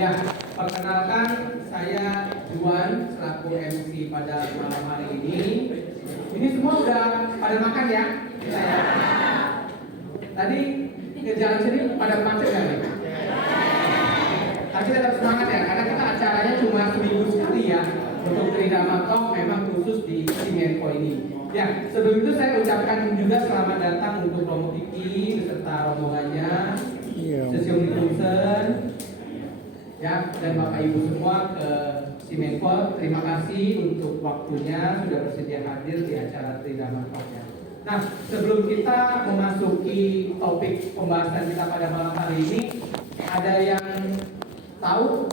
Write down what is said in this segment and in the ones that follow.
Ya, perkenalkan saya Juan selaku MC pada malam hari ini. Ini semua udah pada makan ya? Saya. Tadi ke jalan sini pada macet kan? Tapi tetap semangat ya, karena kita acaranya cuma seminggu sekali ya. Untuk Tridharma Talk memang khusus di Simenko ini. Ya, sebelum itu saya ucapkan juga selamat datang untuk Romo Kiki beserta rombongannya, Sesium Nikulsen, ya, dan Bapak Ibu semua ke Simenko. Terima kasih untuk waktunya sudah bersedia hadir di acara Tridharma Talk ya. Nah, sebelum kita memasuki topik pembahasan kita pada malam hari ini, ada yang tahu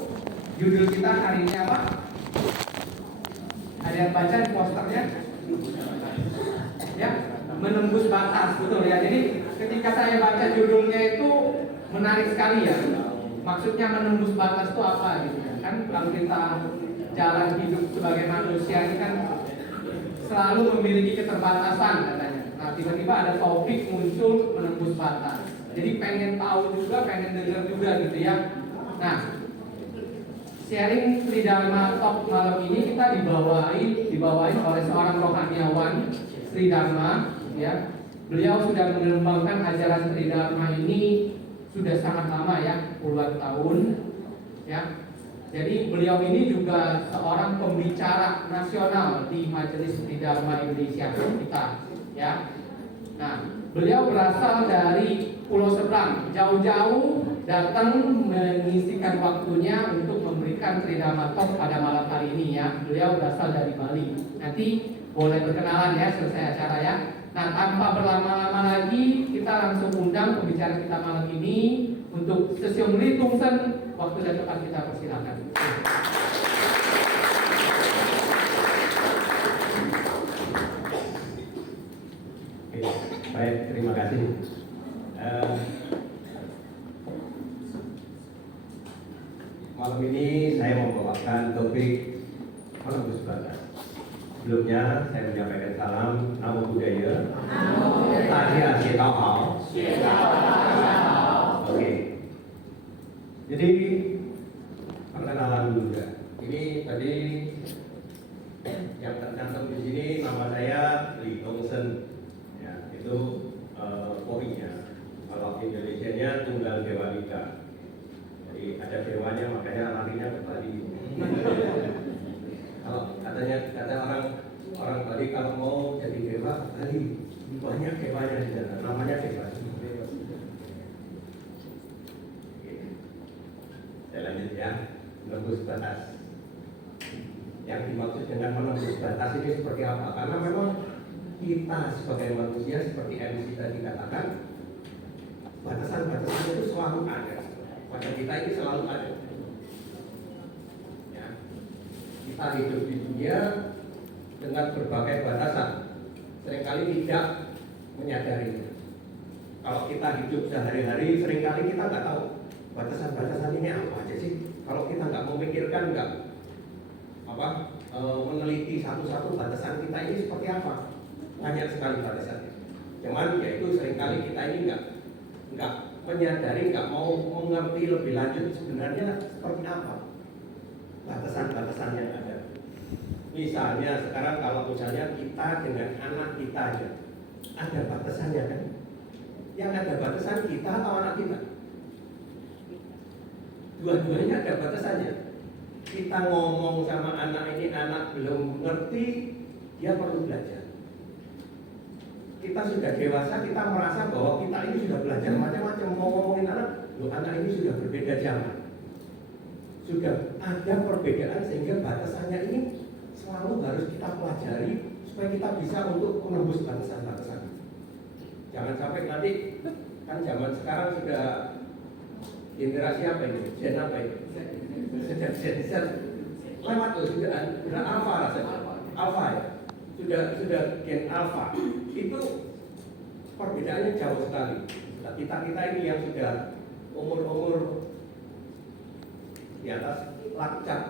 judul kita hari ini apa? Ada yang baca di posternya? Ya, menembus batas, betul ya. Jadi ketika saya baca judulnya itu menarik sekali ya. Maksudnya menembus batas itu apa gitu ya? Kan kalau kita jalan hidup sebagai manusia ini kan selalu memiliki keterbatasan katanya. Nah, tiba-tiba ada topik muncul menembus batas. Jadi pengen tahu juga, pengen dengar juga gitu ya. Nah, sharing Tridharma Talk malam ini kita dibawain oleh seorang rohaniawan Tridharma ya. Beliau sudah mengembangkan ajaran Tridharma ini sudah sangat lama ya, puluhan tahun ya. Jadi beliau ini juga seorang pembicara nasional di Majelis Tridharma Indonesia kita ya. Nah, beliau berasal dari pulau seberang, jauh-jauh datang mengisikan waktunya untuk memberikan Tridharma Talk pada malam hari ini ya. Beliau berasal dari Bali. Nanti boleh berkenalan ya selesai acara ya. Nah, tanpa berlama-lama lagi, kita langsung undang pembicara kita malam ini untuk Sesium Nikulsen. Waktu dan tempat kita persilakan. Baik, terima kasih. Malam ini saya membawakan topik menembus batas. Sebelumnya saya menyampaikan salam Namo Buddhaya. Tadia Xie Hao. Oke. Jadi perkenalan dulu ya. Ini tadi yang tercantum di sini nama saya Li Tongsen. Ya, itu poinnya. Kalau Indonesianya Tunggal Dewa Nika. Jadi ada dewanya makanya larinya ke Bali. Kalau kata orang Bali kalau mau jadi dewa Bali banyak dewanya di sana, namanya dewa. Saya lanjut ya, menembus batas. Yang dimaksud dengan menembus batas ini seperti apa? Karena memang kita sebagai manusia seperti MC tadi katakan, batasan-batasan itu selalu ada. Pada kita ini selalu ada. Ya. Kita hidup di dunia dengan berbagai batasan, seringkali tidak menyadarinya. Kalau kita hidup sehari-hari, seringkali kita nggak tahu batasan-batasan ini apa aja sih. Kalau kita nggak memikirkan, nggak meneliti satu-satu batasan kita ini seperti apa, banyak sekali batasannya. Cuman yaitu seringkali kita ini nggak menyadari, nggak mau mengerti lebih lanjut sebenarnya seperti apa batasan-batasan yang ada. Misalnya sekarang kalau misalnya kita dengan anak kita aja ada batasannya kan? Yang ada batasan kita atau anak kita? Dua-duanya ada batasannya. Kita ngomong sama anak ini, anak belum ngerti, dia perlu belajar. Kita sudah dewasa, kita merasa bahwa kita ini sudah belajar macam-macam. Mau ngomongin anak ini sudah berbeda zaman. Sudah ada perbedaan sehingga batasannya ini selalu harus kita pelajari supaya kita bisa untuk menembus batasan-batasan. Jangan sampai nanti, kan zaman sekarang sudah generasi apa ini? Gen apa ini? Sudah gen lewat tuh, sudah alpha rasanya. Alpha ya. Sudah gen alpha. Itu perbedaannya jauh sekali. Nah, kita ini yang sudah umur di atas lakcak,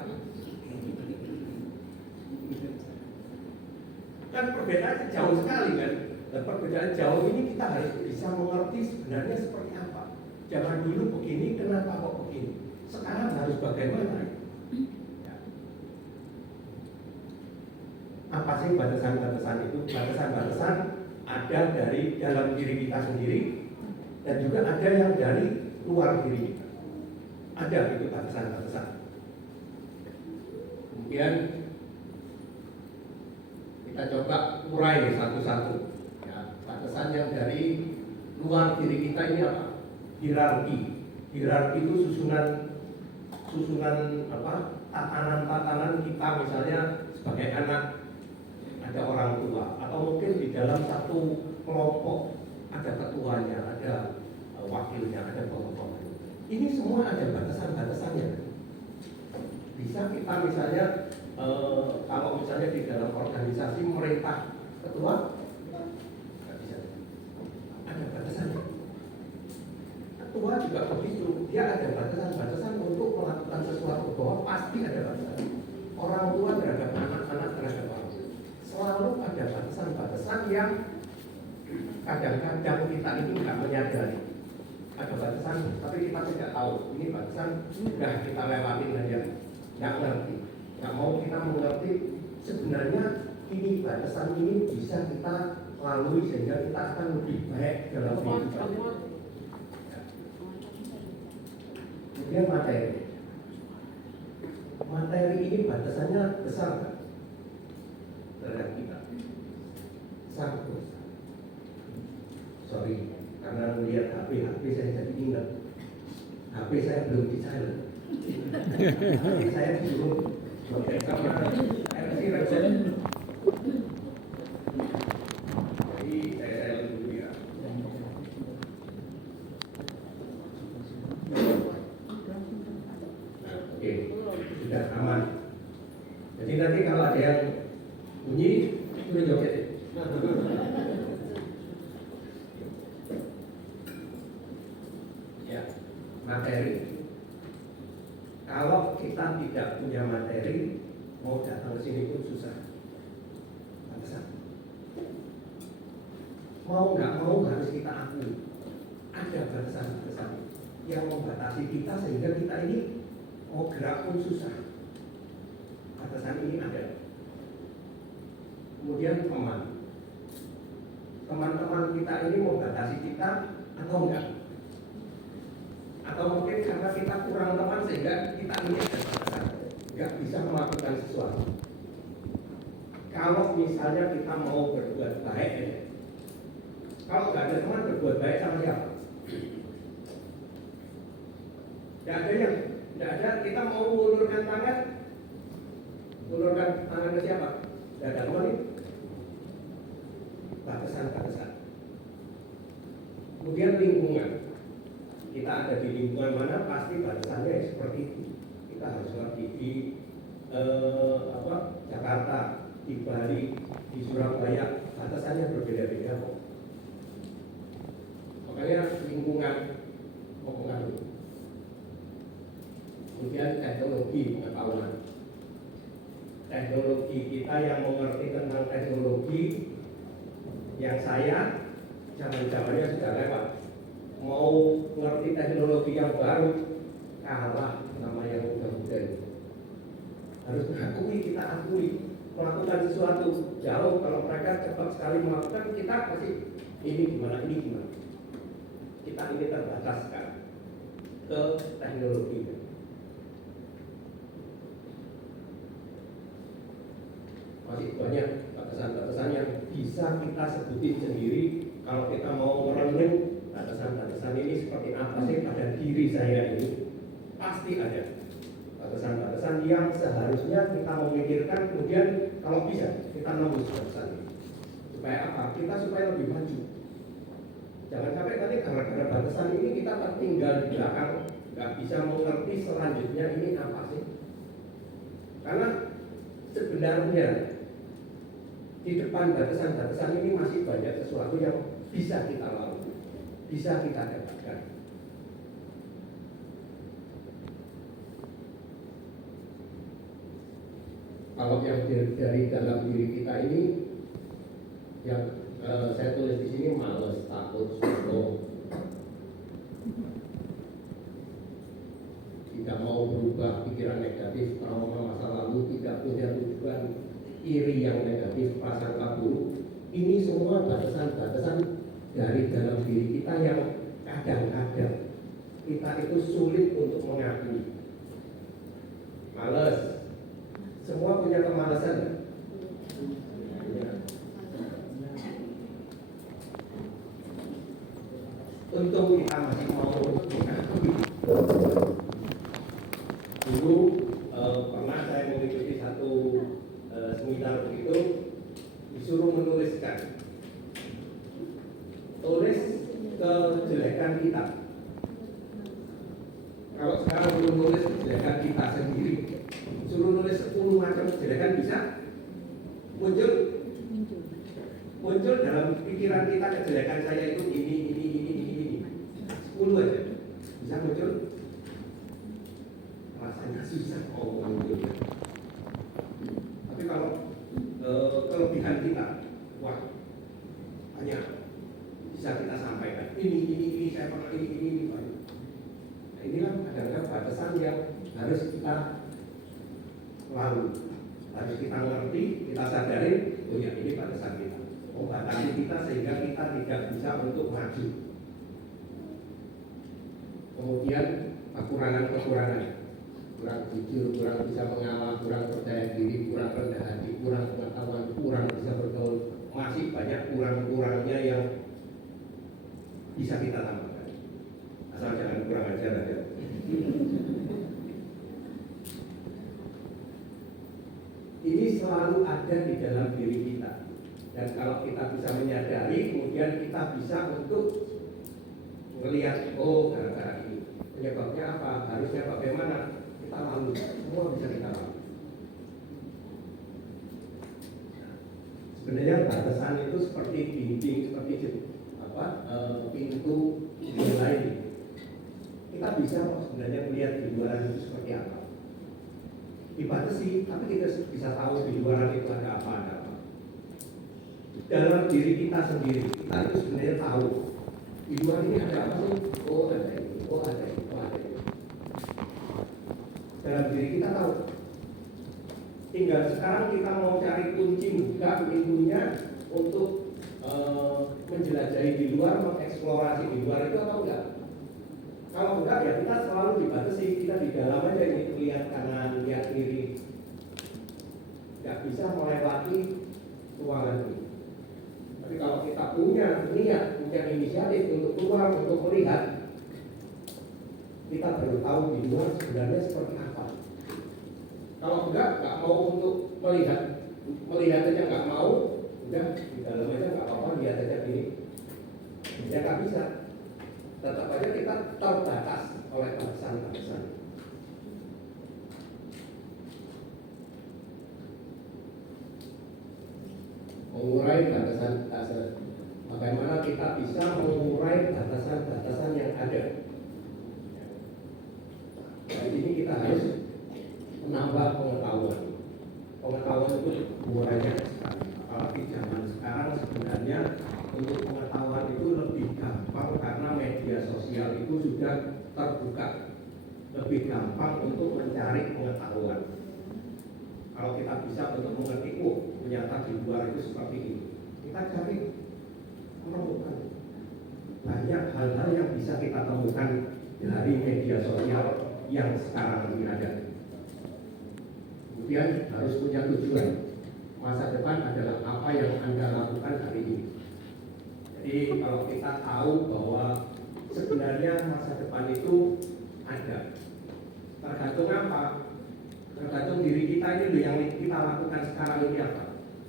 kan perbedaannya jauh sekali kan. Dan perbedaan jauh ini kita harus bisa mengerti sebenarnya seperti apa. Jangan dulu begini, kenapa kok begini. Sekarang harus bagaimana? Ya. Apa sih batasan-batasan itu? Batasan-batasan ada dari dalam diri kita sendiri dan juga ada yang dari luar diri kita. Ada itu batasan-batasan. Kemudian kita coba urai satu-satu. Ya, batasan yang dari luar diri kita ini apa? Hierarki. Hierarki itu susunan apa? Tatanan-tatanan kita, misalnya sebagai anak ada orang tua, atau mungkin di dalam satu kelompok ada ketuanya, ada wakilnya, ada bapak-bapak. Ini semua ada batasan-batasannya. Bisa kita misalnya kalau misalnya di dalam organisasi merintah ketua, nggak bisa. Ada batasannya. Ketua juga begitu, dia ada batasan-batasan untuk melakukan sesuatu, bahwa pasti ada batasan. Orang tua terhadap anak-anak terhadap orang tua. Selalu ada batasan-batasan yang kadang-kadang kita ini nggak menyadari. Ada batasan, tapi kita tidak tahu. Ini batasan sudah kita lewatin aja, nggak ngerti, nggak mau kita mengerti. Sebenarnya ini batasan ini bisa kita lalui sehingga kita akan lebih baik dalam kehidupan. Kemudian materi. Materi ini batasannya besar kan? Terhadap kita. Sangat besar. Sorry, karena melihat HP saya jadi ingat. HP saya belum di silent. Tapi saya disuruh karena saya masih record. Jadi saya silent dulu ya. Oke, sudah aman. Jadi nanti kalau ada yang bunyi, itu joget. Ya, materi. Kalau kita tidak punya materi, mau datang ke sini pun susah. Batasan. Mau nggak mau harus kita akui. Ada batasan-batasan yang membatasi kita sehingga kita ini mau gerak pun susah. Batasan ini ada. Kemudian teman-teman kita ini membatasi kita atau enggak? Atau mungkin karena kita kurang teman sehingga kita ini ada batasan, nggak bisa melakukan sesuatu. Kalau misalnya kita mau berbuat baik, kalau nggak ada teman berbuat baik sama siapa? Nggak ada yang, nggak ada. Kita mau ulurkan tangan ke siapa? Nggak ada teman ini. Batasan-batasan. Kemudian lingkungan. Kita ada di lingkungan mana pasti batasannya seperti itu. Kita harus ngerti di Jakarta, di Bali, di Surabaya batasannya berbeda-beda kok. Makanya lingkungan mempengaruhi. Kemudian teknologi pengetahuan. Teknologi kita yang mengerti tentang teknologi yang saya zaman-zamannya sudah lewat. Mau ngerti teknologi yang baru kalah sama yang udah-udah itu. Harus mengakui, kita akui melakukan sesuatu jauh. Kalau mereka cepat sekali melakukan, kita pasti ini gimana. Kita ini terbatas sekarang ke teknologi. Masih banyak batasan-batasan yang bisa kita sebutin sendiri. Kalau kita mau merenung batasan-batasan ini seperti apa sih pada diri saya ini, pasti ada batasan-batasan yang seharusnya kita memikirkan, kemudian kalau bisa kita nembus batasan ini. Supaya apa? Kita supaya lebih maju. Jangan sampai nanti gara-gara batasan ini kita tertinggal di belakang, nggak bisa mengerti selanjutnya ini apa sih. Karena sebenarnya di depan batasan-batasan ini masih banyak sesuatu yang bisa kita lalui, bisa kita dapatkan. Kalau yang dari dalam diri kita ini, yang saya tulis di sini malas, takut, sombong. Di tidak mau berubah pikiran negatif, trauma masa lalu, tidak punya tujuan iri yang negatif, prasangka buruk. Ini semua batasan-batasan dari dalam diri kita yang kadang-kadang kita itu sulit untuk mengakui. Males, semua punya kemalasan. Ya. Untung kita masih mau mengakui. Dulu pernah saya mengikuti satu seminar begitu, disuruh menuliskan, tulis kejelekan kita. Kalau sekarang belum nulis kejelekan kita sendiri, suruh nulis 10 macam kejelekan bisa muncul dalam pikiran kita. Kejelekan saya itu ini 10 aja bisa muncul. Rasanya susah muncul. Tapi kalau kelebihan kita, wah banyak bisa kita sampaikan. Ini saya pernah ini. Nah, inilah kadang-kadang batasan yang harus kita lalui, harus kita ngerti, kita sadari. Oh ya, ini batasan kita. Membatasi kita sehingga kita tidak bisa untuk maju. Kemudian kekurangan-kekurangan, kurang jujur, kurang bisa mengalah, kurang percaya diri, kurang rendah hati, kurang pengetahuan, kurang bisa bergaul. Masih banyak kurang-kurangnya yang bisa kita tambahkan. Asal jangan kurang ajar aja. Ini selalu ada di dalam diri kita. Dan kalau kita bisa menyadari, kemudian kita bisa untuk melihat, oh gara-gara ini. Penyebabnya apa? Harusnya bagaimana? Kita lalu, semua bisa kita lalu. Sebenarnya batasan itu seperti dinding, seperti pintu lain. Kita bisa sebenarnya melihat di luar itu seperti apa. Dibatasi, tapi kita bisa tahu di luar itu ada apa. Dalam diri kita sendiri, kita itu sebenarnya tahu di luar ini ada apa sih? Oh ada ini, oh ada ini, oh ada ini. Dalam diri kita tahu. Tinggal sekarang kita mau cari kunci buka pintunya untuk menjelajahi di luar, mengeksplorasi di luar itu atau enggak? Kalau enggak ya kita selalu dibatasi, kita di dalam aja ini, lihat kanan, lihat kiri. Enggak bisa melewati ruangan ini. Tapi kalau kita punya niat, punya inisiatif untuk keluar, untuk melihat, kita baru tahu di luar sebenarnya seperti apa. Kalau enggak mau untuk melihat aja nggak mau, udah di dalam aja nggak apa-apa, lihat aja gini. Ya nggak bisa. Tetap aja kita terbatas oleh batasan-batasan. Mengurai batasan-batasan. Bagaimana kita bisa mengurai batasan-batasan yang ada? Dari ini kita harus menambah pengetahuan. Pengetahuan itu banyak sekali. Apalagi zaman sekarang sebenarnya untuk pengetahuan itu lebih gampang karena media sosial itu sudah terbuka. Lebih gampang untuk mencari pengetahuan. Kalau kita bisa untuk mengerti, ternyata di luar itu seperti ini. Kita cari menemukan banyak hal-hal yang bisa kita temukan dari media sosial yang sekarang ini ada. Kemudian harus punya tujuan. Masa depan adalah apa yang Anda lakukan hari ini. Jadi kalau kita tahu bahwa sebenarnya masa depan itu ada, tergantung apa? Tergantung diri kita ini loh, yang kita lakukan sekarang ini apa.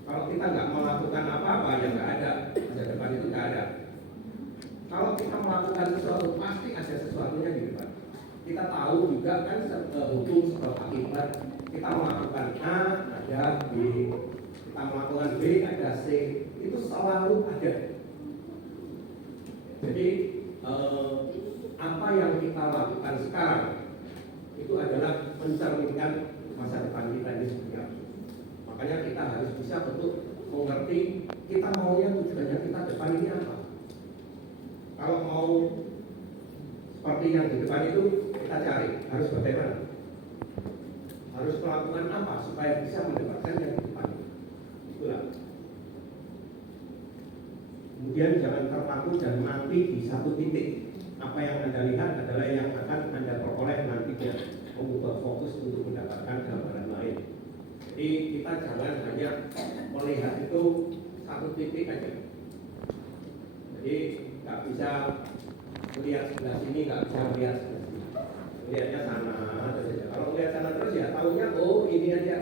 Kalau kita nggak melakukan apa-apa, ya nggak ada, masa depan itu nggak ada. Kalau kita melakukan sesuatu, pasti ada sesuatunya di depan. Kita tahu juga kan hukum sebab akibat. Kita melakukan A, ada B. Kita melakukan B, ada C. Itu selalu ada. Jadi apa yang kita lakukan sekarang itu adalah mencerminkan masa depan kita ini seperti apa. Makanya kita harus bisa untuk mengerti kita maunya tujuannya kita depan ini apa. Kalau mau seperti yang di depan itu kita cari harus bagaimana? Harus melakukan apa supaya bisa mendapatkan yang di depan? Itulah. Kemudian jangan terpaku dan mati di satu titik. Apa yang Anda lihat adalah yang akan Anda peroleh nantinya. Mengubah fokus untuk mendapatkan gambaran lain. Jadi kita jangan hanya melihat itu satu titik aja. Jadi nggak bisa melihat sebelah sini, nggak bisa melihat sebelah sini. Melihatnya sana saja. Kalau melihat sana terus ya tahunya oh ini aja.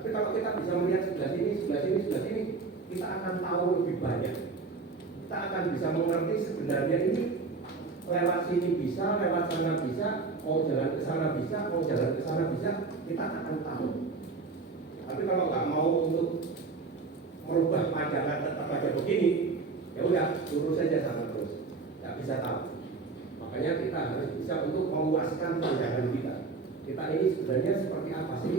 Tapi kalau kita bisa melihat sebelah sini, sebelah sini, sebelah sini, kita akan tahu lebih banyak. Kita akan bisa mengerti sebenarnya ini lewat sini bisa, lewat sana bisa, mau jalan ke sana bisa, mau jalan ke sana bisa, kita akan tahu. Tapi kalau nggak mau untuk merubah pandangan tetap aja begini, ya udah lurus saja sama terus, nggak bisa tahu. Makanya kita harus bisa untuk meluaskan pandangan kita. Kita ini sebenarnya seperti apa sih?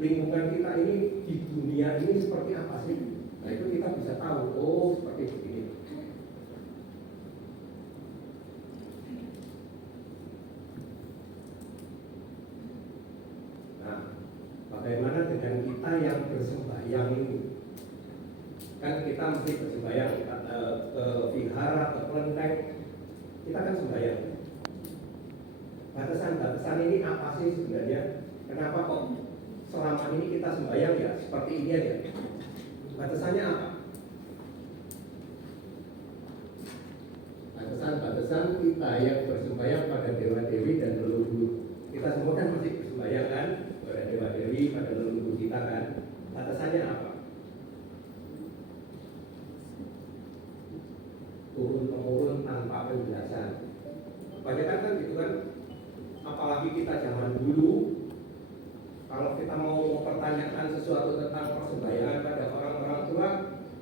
Lingkungan kita ini di dunia ini seperti apa sih? Nah itu kita bisa tahu. Oh seperti begini. Nah, bagaimana dengan kita yang bersembahyang ini? Kan kita mesti bersembahyang ke vihara, ke kelenteng. Kita kan sembahyang. Batasan-batasan ini apa sih sebenarnya? Kenapa kok selama ini kita sembahyang ya seperti ini aja? Batasannya apa? Batasan-batasan kita yang bersembahyang pada dewa-dewi dan leluhur. Kita semua kan masih bersembahyang kan pada dewa-dewi, pada leluhur kita kan. Batasannya apa? Turun-temurun tanpa penjelasan. Kebanyakan kan gitu kan. Apalagi kita zaman dulu, kalau kita mau mempertanyakan sesuatu tentang persembahyangan pada orang-orang tua,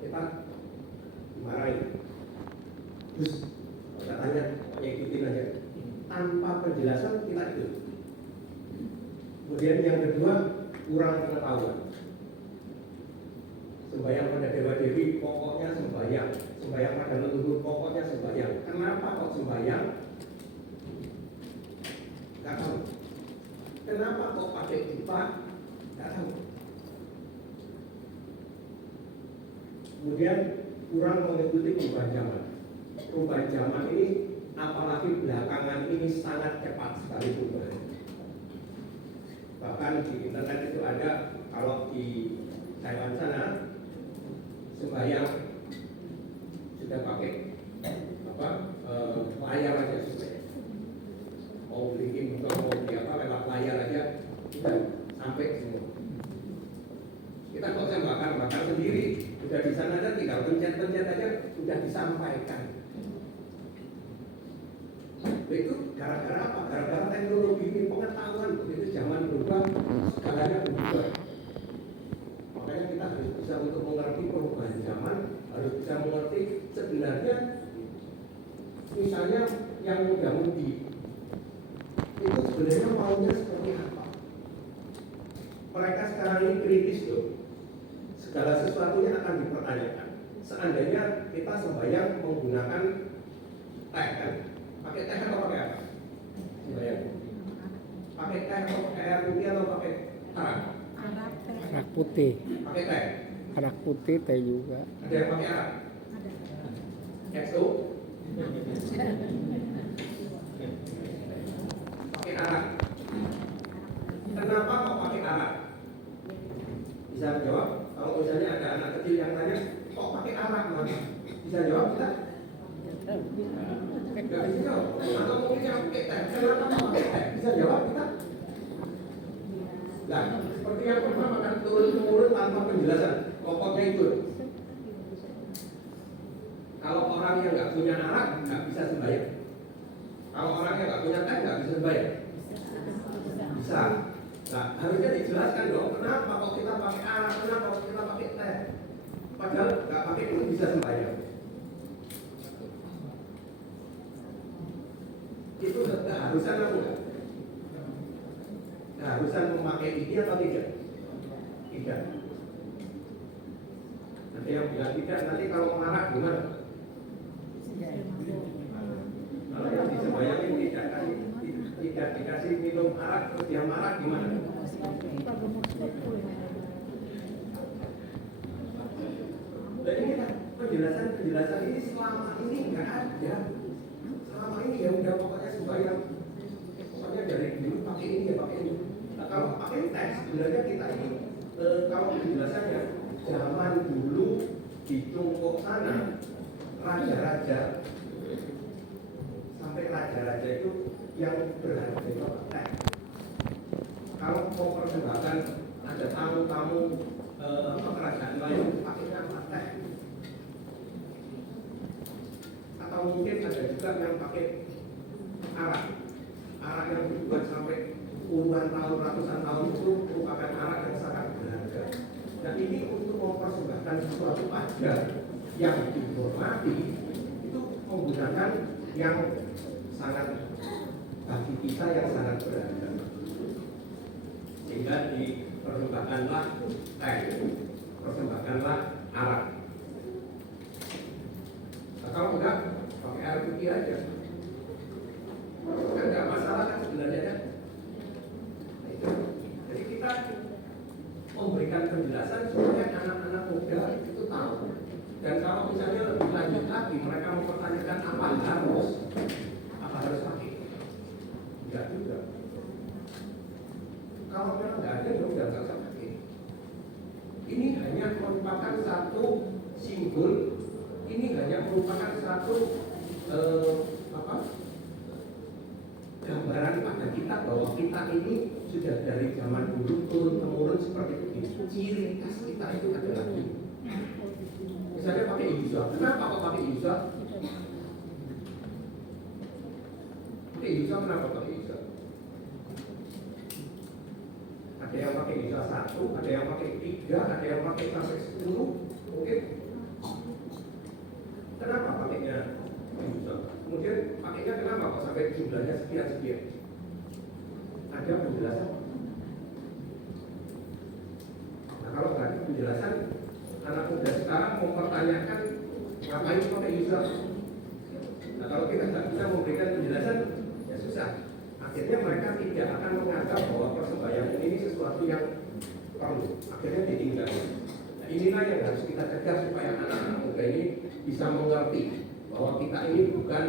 kita dimarahin. Terus kita tanya, pokoknya ikutin aja. Tanpa penjelasan kita ikut. Kemudian yang kedua, kurang pengetahuan. Sembahyang pada dewa-dewi, pokoknya sembahyang. Sembahyang pada leluhur, pokoknya sembahyang. Kenapa kok sembahyang? Gak tahu. Kenapa kok pakai pipa? Gak tahu. Kemudian kurang mengikuti perubahan zaman. Perubahan zaman ini, apalagi belakangan ini sangat cepat sekali perubahan. Bahkan di internet itu ada, kalau di Taiwan sana sembahyang sudah pakai layar aja supaya mau beli atau mau beli apa lewat layar aja kita sampai semua. Kita kok saya bakar sendiri, sudah di sana aja tinggal pencet aja sudah disampaikan. Itu gara-gara apa? Gara-gara teknologi ini, pengetahuan begitu zaman berubah, segalanya berubah. Makanya kita harus bisa untuk mengerti perubahan zaman, harus bisa mengerti sebenarnya misalnya yang muda-mudi itu sebenarnya maunya seperti apa? Mereka sekarang ini kritis loh. Segala sesuatunya akan dipertanyakan. Seandainya kita sembahyang menggunakan teh kan? Pakai teh atau pakai apa? Sembahyang. Pakai teh atau pakai air putih atau pakai arak? Arak putih. Pakai teh. Arak putih teh juga. Ada yang pakai arak? XO? Pakai arak. Kenapa kok pakai arak? Bisa jawab? Kalau misalnya ada anak kecil yang tanya, kok pakai arak mas? Bisa jawab kita? Tidak bisa jawab. Atau mungkin yang pakai teh, kenapa kok pakai teh? Bisa jawab kita? Nah, seperti yang pertama kan turun-temurun tanpa penjelasan. Pokoknya itu. Kalau orang yang nggak punya arak nggak bisa sembahyang. Kalau orang yang nggak punya teh nggak bisa sembahyang. Bisa. Nah, harusnya dijelaskan dong kenapa kok kita pakai arak, kenapa kok kita pakai teh. Padahal nggak pakai itu bisa sembahyang. Itu keharusan apa enggak? Keharusan memakai ini atau tidak? Tidak. Nanti yang bilang tidak, nanti kalau mengarak gimana? Kalau yang disembayangin tidak arak terus dia marah gimana? Dan ini kan penjelasan ini selama ini nggak ada. Selama ini ya udah pokoknya sembahyang. Pokoknya dari dulu pakai ini ya pakai ini. Nah, kalau pakai teks sebenarnya kita ini kalau penjelasannya zaman dulu di Tiongkok sana raja-raja sampai raja-raja itu yang berada di teks. Kalau mau persembahkan ada tamu-tamu kerajaan lain pakainya teks. Atau mungkin ada juga yang pakai arak yang dibuat sampai puluhan tahun, ratusan tahun itu merupakan arak yang sangat berharga. Nah ini untuk mempersembahkan sesuatu ajar yang dihormati itu menggunakan yang sangat bagi kita yang sangat berharga. Sehingga dipersembahkanlah teh, persembahkanlah arak. Nah, kalau enggak pakai air putih aja. Kan enggak masalah kan sebenarnya kan. Nah, itu. Jadi kita memberikan penjelasan supaya anak-anak muda itu tahu. Dan kalau misalnya lebih lanjut lagi mereka mempertanyakan apa harus pakai? Enggak juga. Kalau memang enggak ada, ya udah enggak usah pakai. Ini hanya merupakan satu simbol. Ini hanya merupakan satu gambaran pada kita bahwa kita ini sudah dari zaman dulu turun temurun seperti itu. Ciri khas kita itu adalah ini. Misalnya pakai ijazah. Kenapa kok pakai ijazah? Pakai ijazah kenapa pakai ijazah? Ada yang pakai ijazah 1, ada yang pakai 3, ada yang pakai sampai 10, mungkin. Kenapa pakainya ijazah? Kemudian pakainya kenapa kok sampai jumlahnya sekian? Ada penjelasan? Nah kalau nggak ada penjelasan, anak muda sekarang mempertanyakan ngapain pakai ijazah? Nah kalau kita nggak bisa memberikan penjelasan, ya susah. Akhirnya mereka tidak akan menganggap bahwa persembahyaan ini sesuatu yang perlu. Akhirnya ditinggal. Nah, inilah yang harus kita cegah supaya anak-anak muda ini bisa mengerti bahwa kita ini bukan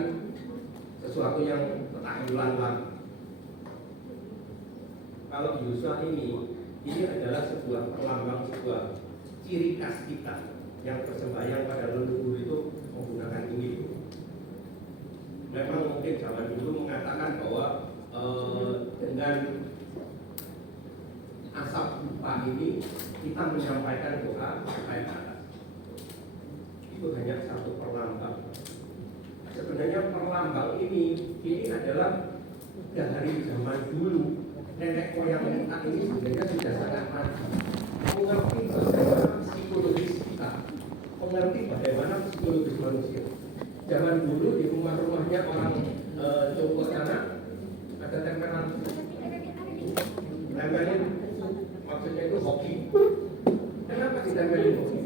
sesuatu yang ketahuan lagi. Kalau Yusuf ini adalah sebuah perlambang, sebuah ciri khas kita yang bersembahyang pada leluhur itu menggunakan ini. Memang mungkin zaman dulu mengatakan bahwa dengan asap dupa ini kita menyampaikan doa sampai ke atas. Itu hanya satu perlambang. Sebenarnya perlambang ini adalah dari zaman dulu. Nenek moyang kita ini sebenarnya sudah sangat maju, mengerti bagaimana psikologis kita, mengerti bagaimana psikologis manusia. Zaman dulu di rumah-rumahnya orang Tiongkok sana ada tempelan, tempelin maksudnya itu hoki. Kenapa ditempelin hoki?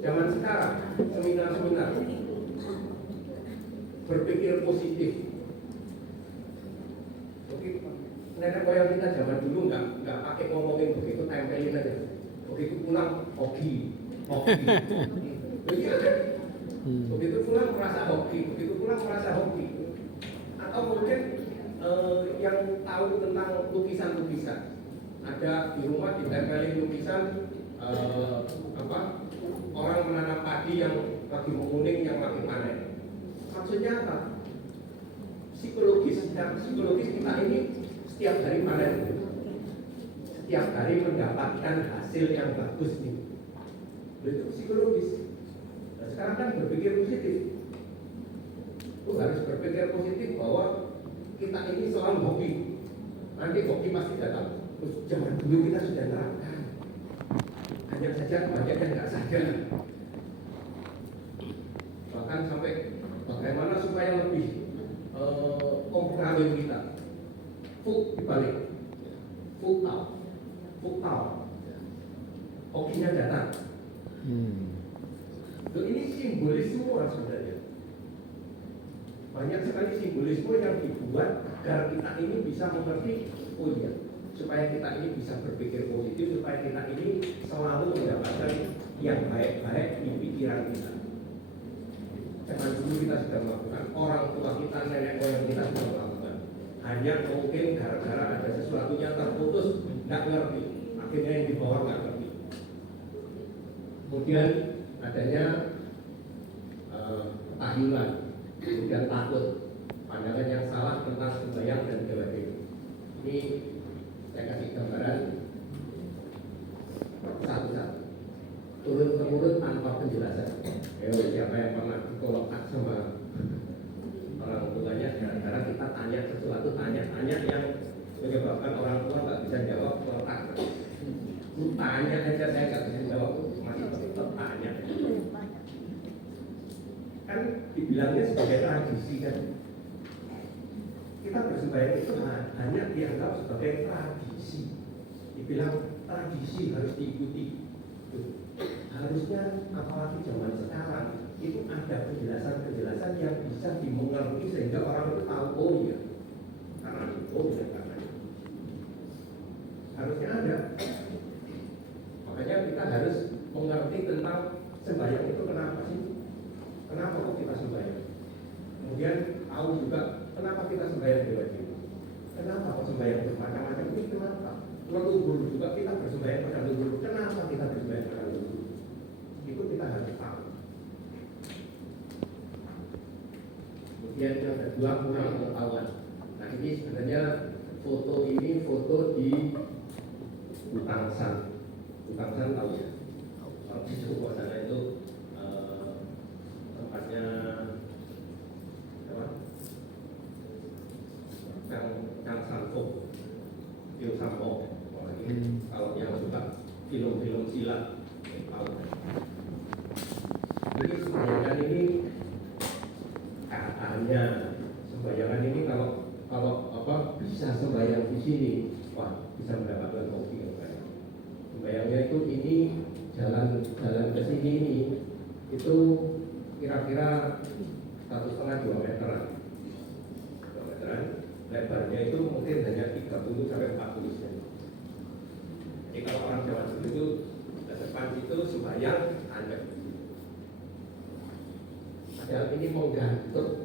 Zaman sekarang seminar-seminar berpikir positif. Nenek moyang kita zaman dulu nggak pakai ngomongin begitu, tempelin aja. Begitu pulang hoki. Begitu pulang merasa hoki. Atau mungkin yang tahu tentang lukisan-lukisan. Ada di rumah ditempelin lukisan orang menanam padi yang lagi menguning, yang lagi panen. Maksudnya apa? Psikologis. Dan psikologis kita ini setiap hari panen, setiap hari mendapatkan hasil yang bagus nih. Itu psikologis. Nah, sekarang kan berpikir positif. Harus berpikir positif bahwa kita ini selalu hoki. Nanti hoki pasti datang. Terus zaman dulu kita sudah nerapkan. Hanya saja banyak yang nggak sadar. Bahkan sampai bagaimana supaya lebih kompromi kita. Fuk dibalik, fuk tahu, hokinya datang. Ini simbolis semua sebenarnya. banyak sekali simbolisme yang dibuat agar kita ini bisa mengerti, oh iya, supaya kita ini bisa berpikir positif, supaya kita ini selalu mendapatkan yang baik-baik di pikiran kita. Zaman dulu kita sudah melakukan, orang tua kita, nenek moyang kita sudah melakukan. Hanya mungkin gara-gara ada sesuatunya terputus, nggak ngerti. Akhirnya yang di bawah nggak ngerti. Kemudian adanya tahayulan, kemudian takut, pandangan yang salah tentang sembahyang dan dewa dewi. Ini saya kasih gambaran satu-satu, turun temurun tanpa penjelasan. Siapa yang pernah ditolak sama orang tuanya gara-gara kita tanya sesuatu, tanya yang menyebabkan orang tua nggak bisa jawab, letak. Lu tanya aja, saya nggak bisa jawab, masih tetap tanya. Kan dibilangnya sebagai tradisi kan. Kita bersembahyang itu hanya dianggap sebagai tradisi. Dibilang tradisi harus diikuti. Harusnya apalagi zaman sekarang itu ada penjelasan-penjelasan yang bisa dimengerti sehingga orang itu tahu, oh iya, karena itu, oh iya, karena itu. Harusnya ada. Makanya kita harus mengerti tentang sembahyang itu kenapa sih? Kenapa kok kita sembahyang? Kemudian tahu juga kenapa kita sembahyang dewa dewi. Kenapa kok sembahyang bermacam-macam ini? Kenapa? Leluhur juga kita bersembahyang pada leluhur. Kenapa kita bersembahyang pada leluhur? Itu kita harus tahu. Kemudian yang kedua, kurang pengetahuan. Nah ini sebenarnya foto ini foto di Utangsan. Utangsan tahu ya? Kalau di sebuah sana itu tempatnya apa? Kang Santo, Tio Sampo. Kalau yang suka film-film silat tahu. Ini sembayangan ini katanya sembayangan ini kalau apa bisa sembayang di sini, wah bisa mendapatkan hobi yang banyak. Sembayangnya itu ini jalan ke sini ini itu kira-kira 1,5-2 meteran. 2 meteran. Lebarnya itu mungkin hanya 30 sampai 40 cm. Jadi kalau orang Jawa dulu itu ke depan itu sembayang ada. Padahal ini mau gantung.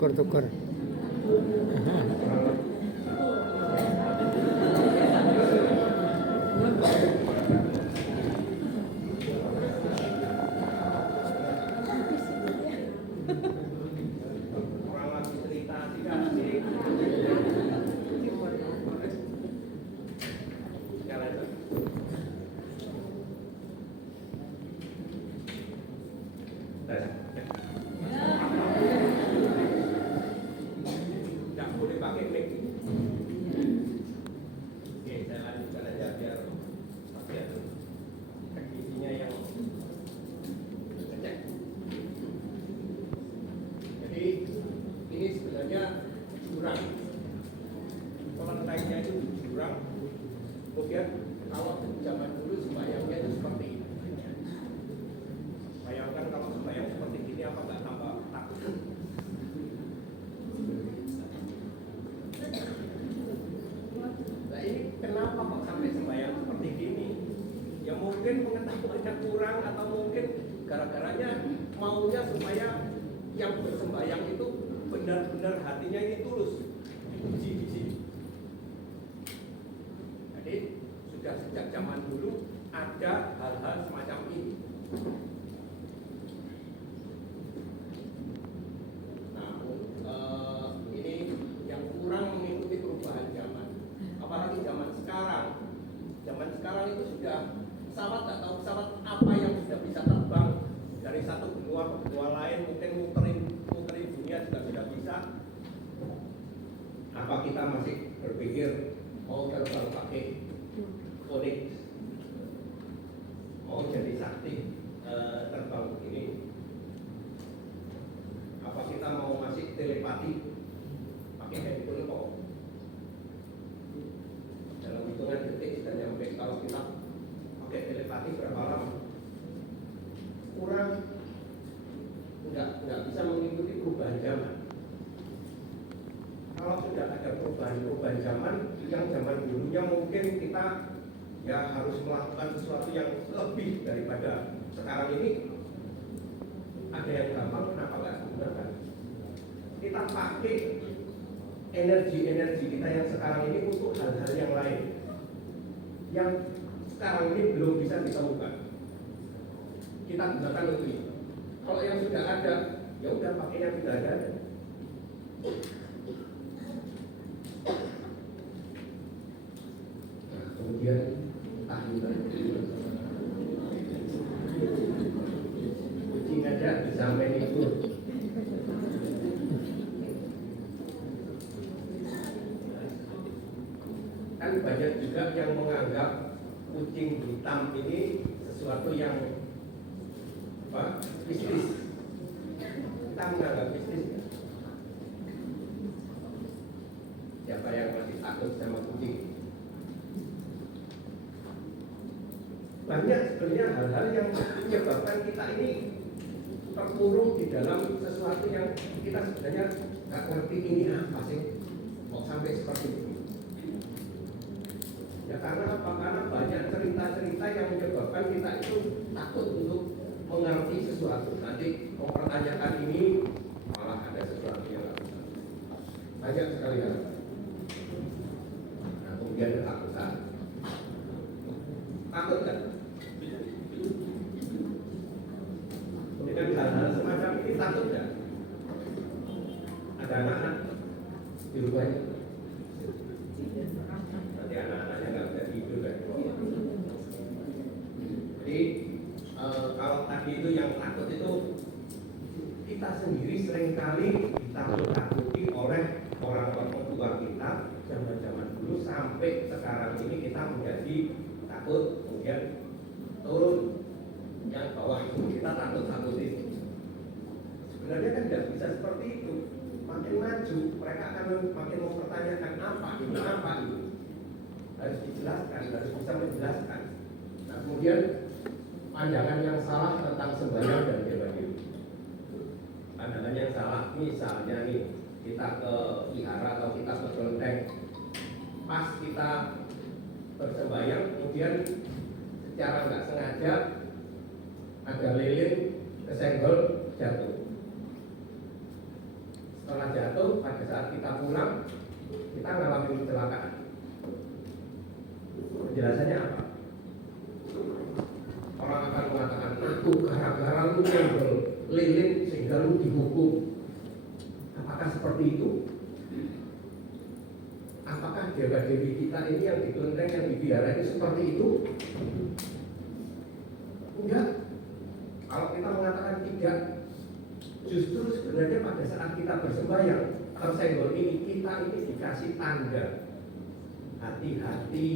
Tukar-tukar. Kemudian kalau zaman dulu sembahyangnya itu seperti ini. Bayangkan kalau sembahyang seperti ini, apa nggak tambah takut? Nah ini kenapa kok sampai sembahyang seperti ini? Ya mungkin pengetahuannya kurang atau mungkin gara-garanya maunya supaya yang bersembahyang itu benar-benar hatinya ini tulus, dipuji di sini. Jadi sudah sejak zaman dulu ada hal-hal semacam ini. Namun ini yang kurang mengikuti perubahan zaman. Apalagi zaman sekarang. Zaman sekarang itu sudah pesawat atau pesawat apa yang sudah bisa terbang dari satu benua ke benua lain, mungkin muterin dunia juga sudah bisa. Apa kita masih berpikir mau terbang pakai Phoenix, mau jadi sakti terbang begini? Apa kita mau masih telepati pakai berlatih berapa lama? Kurang, nggak bisa mengikuti perubahan zaman. Kalau sudah ada perubahan zaman, yang zaman dulunya mungkin kita ya harus melakukan sesuatu yang lebih daripada sekarang ini. Ada yang gampang, kenapa nggak digunakan? Kita pakai energi kita yang sekarang ini untuk hal-hal yang lain yang sekarang ini belum bisa ditemukan. Kita gunakan untuk itu. Kalau yang sudah ada, ya udah pakai yang sudah ada. Nah, kemudian kucing aja bisa main itu. Kan banyak juga yang menganggap kucing hitam ini sesuatu yang bisnis. Kita menganggap bisnis ya? Siapa yang masih takut sama kucing? Banyak sebenarnya hal-hal yang menyebabkan kita ini terkurung di dalam sesuatu yang kita sebenarnya nggak ngerti ini apa sih, kok sampai seperti itu. Ya karena apa? Karena banyak cerita-cerita yang menyebabkan kita itu takut untuk mengerti sesuatu. Nanti mempertanyakan ini malah ada sesuatu yang nggak bisa. Banyak sekali hal. Nah, kemudian ketakutan. Takut kan? Dengan hal-hal semacam ini takut kan? Ada anak-anak di rumahnya. Nanti anak-anaknya nggak bisa tidur kan? Jadi kalau tadi itu yang takut itu kita sendiri seringkali ditakut-takuti oleh orang-orang tua kita zaman-zaman dulu sampai sekarang ini kita menjadi takut, kemudian turun yang bawah itu kita takut-takuti. Sebenarnya kan tidak bisa seperti itu. Makin maju mereka akan makin mempertanyakan apa itu harus dijelaskan, harus bisa menjelaskan. Nah, kemudian pandangan yang salah tentang sembahyang dan dewa-dewi. Pandangan yang salah, misalnya nih kita ke wihara atau kita ke kelenteng, pas kita bersembahyang, kemudian secara nggak sengaja ada lilin kesenggol jatuh. Setelah jatuh, pada saat kita pulang, kita ngalamin kecelakaan. Penjelasannya apa? Orang akan mengatakan, aku gara-gara lu nyenggol lilin sehingga lu dihukum. Apakah seperti itu? Apakah dewa-dewi kita ini yang di kelenteng, yang di biara ini seperti itu? Enggak. Kalau kita mengatakan tidak, justru sebenarnya pada saat kita bersembahyang tersenggol ini, kita ini dikasih tanda. Hati-hati,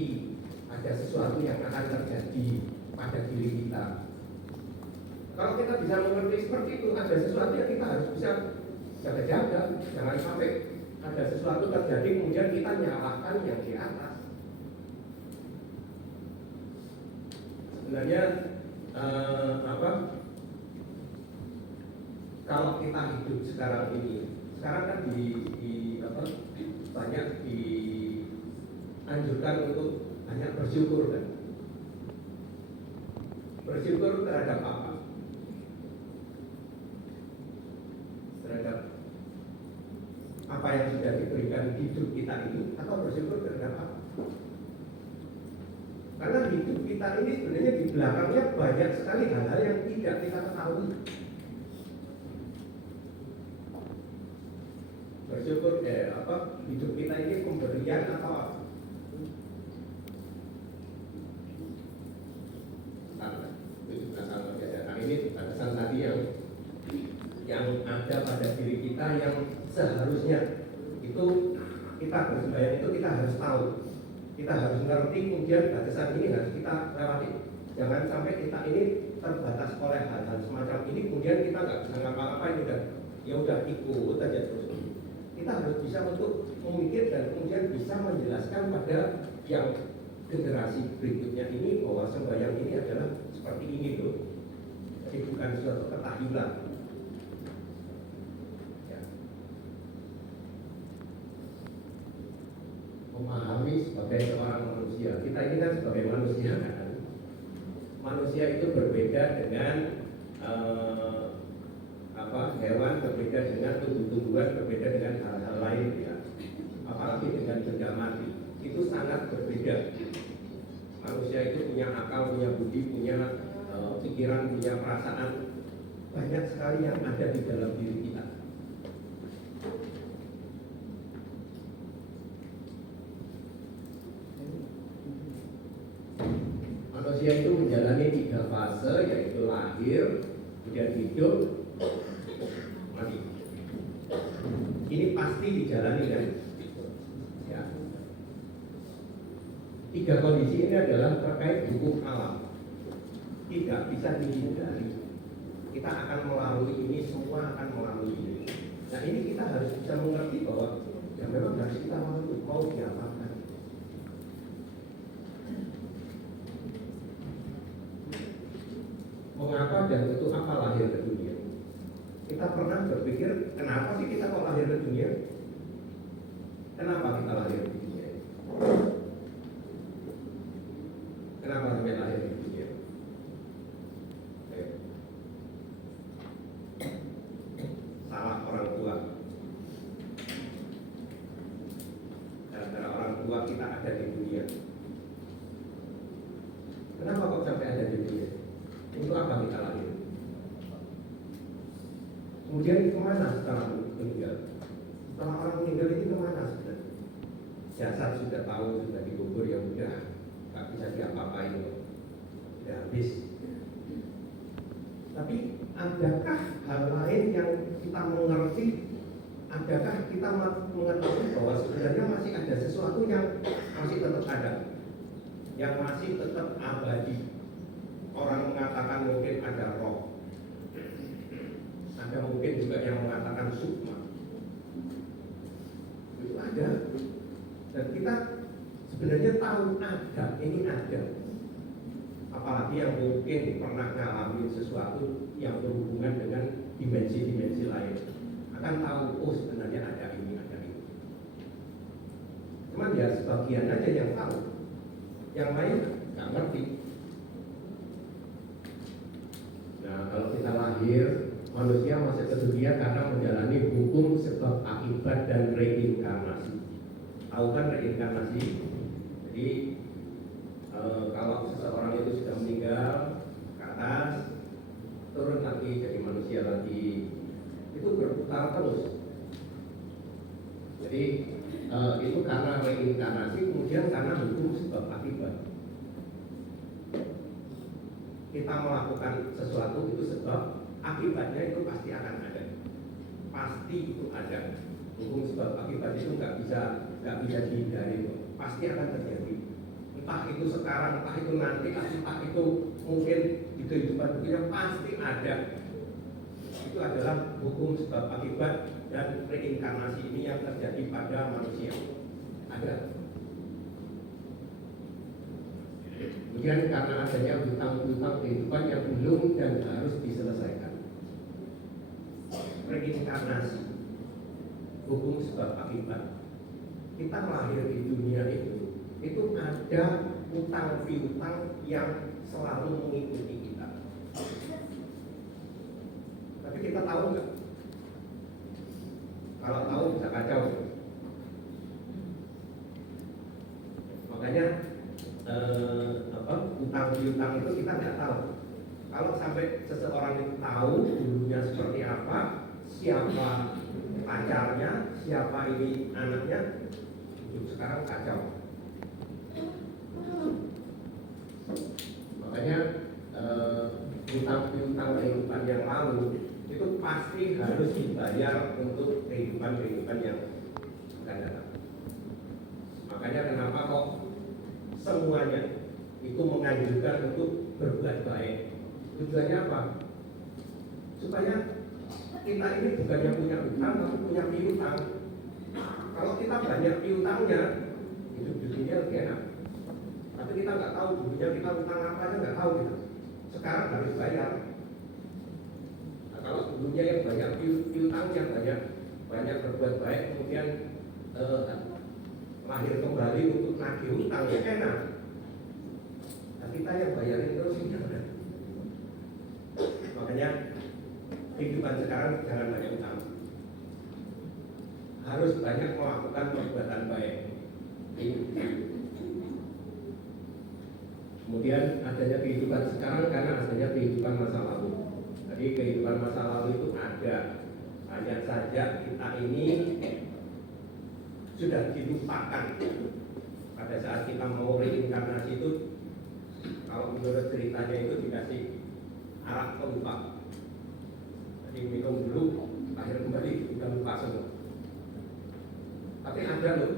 ada sesuatu yang akan terjadi pada diri kita. Kalau kita bisa mengerti seperti itu, ada sesuatu yang kita harus bisa jaga-jaga, jangan sampai ada sesuatu terjadi kemudian kita nyalahkan yang di atas. Sebenarnya kalau kita hidup sekarang ini, sekarang kan banyak dianjurkan untuk banyak bersyukur kan. Bersyukur terhadap apa? Terhadap apa yang sudah diberikan hidup kita ini, atau bersyukur terhadap apa? Karena hidup kita ini sebenarnya di belakangnya banyak sekali hal-hal yang tidak kita ketahui. Bersyukur hidup kita ini pemberian atau apa? Ini batasan tadi yang ada pada diri kita yang seharusnya itu kita bersembahyang itu kita harus tahu, kita harus ngerti, kemudian batasan ini harus kita lewati. Jangan sampai kita ini terbatas oleh hal-hal semacam ini, kemudian kita nggak bisa ngapa-ngapain, ya udah ikut aja terus. Kita harus bisa untuk memikir dan kemudian bisa menjelaskan pada yang generasi berikutnya ini bahwa sembahyang ini adalah seperti ini loh. Jadi bukan suatu ketahuan. Ya. Memahami sebagai seorang manusia. Kita ini kan sebagai manusia kan. Manusia itu berbeda dengan hewan, berbeda dengan tumbuh-tumbuhan, berbeda dengan hal-hal lain ya. Apalagi dengan benda mati. Itu sangat berbeda. Manusia itu punya akal, punya budi, punya pikiran, punya perasaan. Banyak sekali yang ada di dalam diri kita. Manusia itu menjalani 3 fase, yaitu lahir, kemudian hidup, mati. Ini pasti dijalani kan? 3 kondisi ini adalah terkait hukum alam, tidak bisa dihindari. Kita akan melalui ini, semua akan melalui ini. Nah ini kita harus bisa mengerti bahwa ya memang harus kita lalui, mau diapakan. Mengapa dan untuk apa lahir ke dunia? Kita pernah berpikir kenapa sih kita kok lahir ke dunia? Kenapa kita lahir ke dunia? Kenapa sampai lahir di dunia? Salah orang tua. Gara-gara orang tua kita ada di dunia. Kenapa kok sampai ada di dunia? Untuk apa kita lahir? Kemudian kemana setelah meninggal? Setelah orang meninggal ini kemana sebenarnya? Jasad sudah tahu, sudah dikubur, ya udah, nggak bisa diapa-apain, sudah habis. Tapi adakah hal lain yang kita mengerti? Adakah kita mengetahui bahwa sebenarnya masih ada sesuatu yang masih tetap ada, yang masih tetap abadi? Orang mengatakan mungkin ada roh, ada mungkin juga yang mengatakan sukma. Itu ada. Dan kita sebenarnya tahu ada, ini ada. Apalagi yang mungkin pernah ngalamin sesuatu yang berhubungan dengan dimensi-dimensi lain, akan tahu, oh sebenarnya ada ini, ada ini. Cuman ya sebagian aja yang tahu, yang lain nggak ngerti. Nah kalau kita lahir, manusia masuk ke dunia karena menjalani hukum sebab akibat dan reinkarnasi. Tahu kan reinkarnasi? Jadi kalau seseorang itu sudah meninggal ke atas, turun lagi jadi manusia lagi, itu berputar terus. Jadi itu karena reinkarnasi, kemudian karena hukum sebab akibat. Kita melakukan sesuatu itu sebab akibatnya itu pasti akan ada, pasti itu ada. Hukum sebab akibat itu nggak bisa dihindari, pasti akan terjadi. Entah itu sekarang, entah itu nanti, entah itu mungkin di kehidupan dunia, pasti ada. Itu adalah hukum sebab akibat dan reinkarnasi ini yang terjadi pada manusia. Ada. Kemudian karena adanya hutang-hutang kehidupan yang belum dan harus diselesaikan. Reinkarnasi, hukum sebab akibat. Kita lahir di dunia itu ada hutang piutang yang selalu mengikuti kita. Tapi kita tahu nggak? Kalau tahu bisa kacau. Makanya hutang piutang itu kita nggak tahu. Kalau sampai seseorang itu tahu dulunya seperti apa, siapa pacarnya, siapa ini anaknya, itu sekarang kacau. Makanya hutang piutang kehidupan yang lalu itu pasti harus dibayar untuk kehidupan yang akan datang. Makanya kenapa kok semuanya itu menganjurkan untuk berbuat baik. Tujuannya apa? Supaya kita ini bukannya punya utang, tapi punya piutang. Kalau kita banyak piutangnya, hidup di dunia lebih enak. tapi kita nggak tahu dulunya kita utang apa aja nggak tahu kita. Sekarang harus bayar. Nah, kalau dulunya yang banyak piutang, yang banyak berbuat baik, kemudian lahir kembali untuk nagih utang ya enak. Nah, kita yang bayarin terus ini ada. Makanya kehidupan sekarang jangan banyak utang. Harus banyak melakukan perbuatan baik. Kemudian adanya kehidupan sekarang karena adanya kehidupan masa lalu. Jadi kehidupan masa lalu itu ada. Hanya saja kita ini sudah dilupakan. Pada saat kita mau reinkarnasi itu, kalau menurut ceritanya itu dikasih arak pelupa. Jadi minum dulu, akhir kembali udah lupa semua. Tapi ada loh,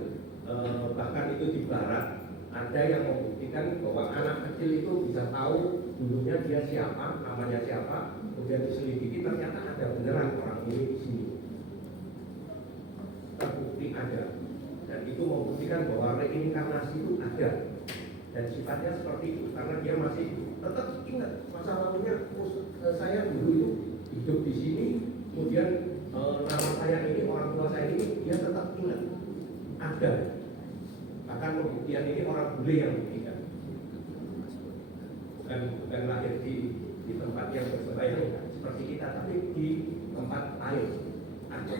bahkan itu di barat ada yang membuktikan bahwa anak kecil itu bisa tahu dulunya dia siapa, namanya siapa, kemudian diselidiki ternyata ada beneran orang ini di sini. Terbukti ada, dan itu membuktikan bahwa reinkarnasi itu ada, dan sifatnya seperti itu karena dia masih tetap ingat masa lalunya. Saya dulu itu hidup di sini, kemudian nama saya ini, orang tua saya ini, dia tetap ingat ada. Bahkan pembuktian ini orang bule yang buktikan, bukan lahir di tempat yang bersebayang seperti kita, tapi di tempat lain ada.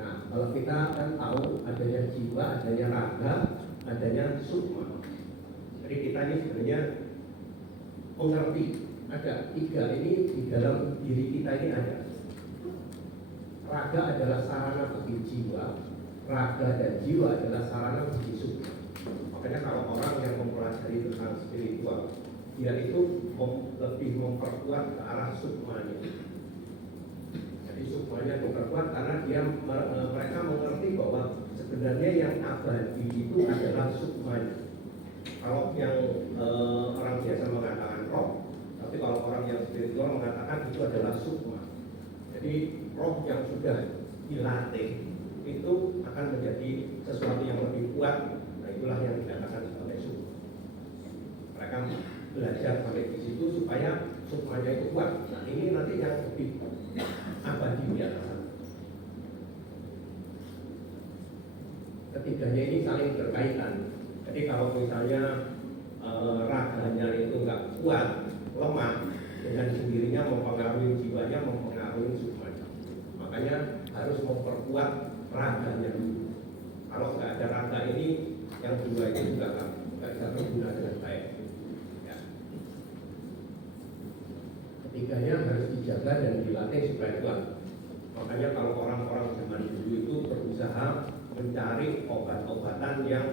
Nah, kalau kita kan tahu adanya jiwa, adanya raga, adanya sukma. Jadi kita ini sebenarnya mengerti ada tiga ini di dalam diri kita ini ada. Raga adalah sarana bagi jiwa, raga dan jiwa adalah sarana bagi sukma. Makanya kalau orang yang mempelajari tentang spiritual, dia itu lebih memperkuat ke arah sukmanya. Jadi sukmanya memperkuat karena mereka mengerti bahwa sebenarnya yang abadi itu adalah sukmanya. Kalau yang orang biasa mengatakan roh, tapi kalau orang yang spiritual mengatakan itu adalah sukma. Jadi roh yang sudah dilatih itu akan menjadi sesuatu yang lebih kuat. Nah, itulah yang dikatakan sebagai sukma. Mereka belajar sampai di situ supaya sukmanya itu kuat. Nah, ini nanti yang lebih abadi di atas sana. Ketiganya ini saling berkaitan. Jadi kalau misalnya raganya itu nggak kuat, lemah, dengan sendirinya mempengaruhi jiwanya, mempengaruhi sukmanya. Makanya harus memperkuat raganya dulu. Kalau nggak ada raga ini, yang dua itu juga nggak bisa berguna dengan baik. Ya. Ketiganya harus dijaga dan dilatih supaya kuat. Makanya kalau orang-orang zaman dulu itu berusaha mencari obat-obatan yang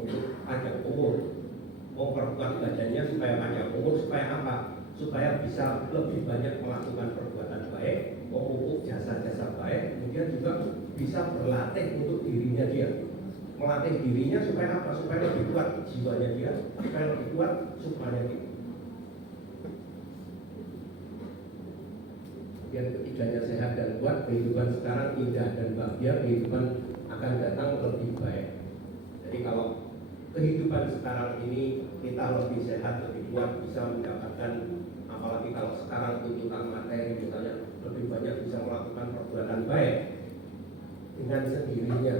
untuk panjang umur, memperkuat badannya supaya panjang umur, supaya apa? Supaya bisa lebih banyak melakukan perbuatan baik, memupuk jasa-jasa baik, kemudian juga bisa berlatih untuk dirinya dia, melatih dirinya supaya apa? Supaya lebih kuat jiwanya dia, supaya lebih kuat sukmanya dia. Yang ketiganya sehat dan kuat, kehidupan sekarang indah dan bahagia, kehidupan akan datang lebih baik. Jadi kalau kehidupan sekarang ini kita lebih sehat, lebih kuat, bisa mendapatkan, apalagi kalau sekarang tuntutan materi misalnya lebih banyak bisa melakukan perbuatan baik dengan sendirinya,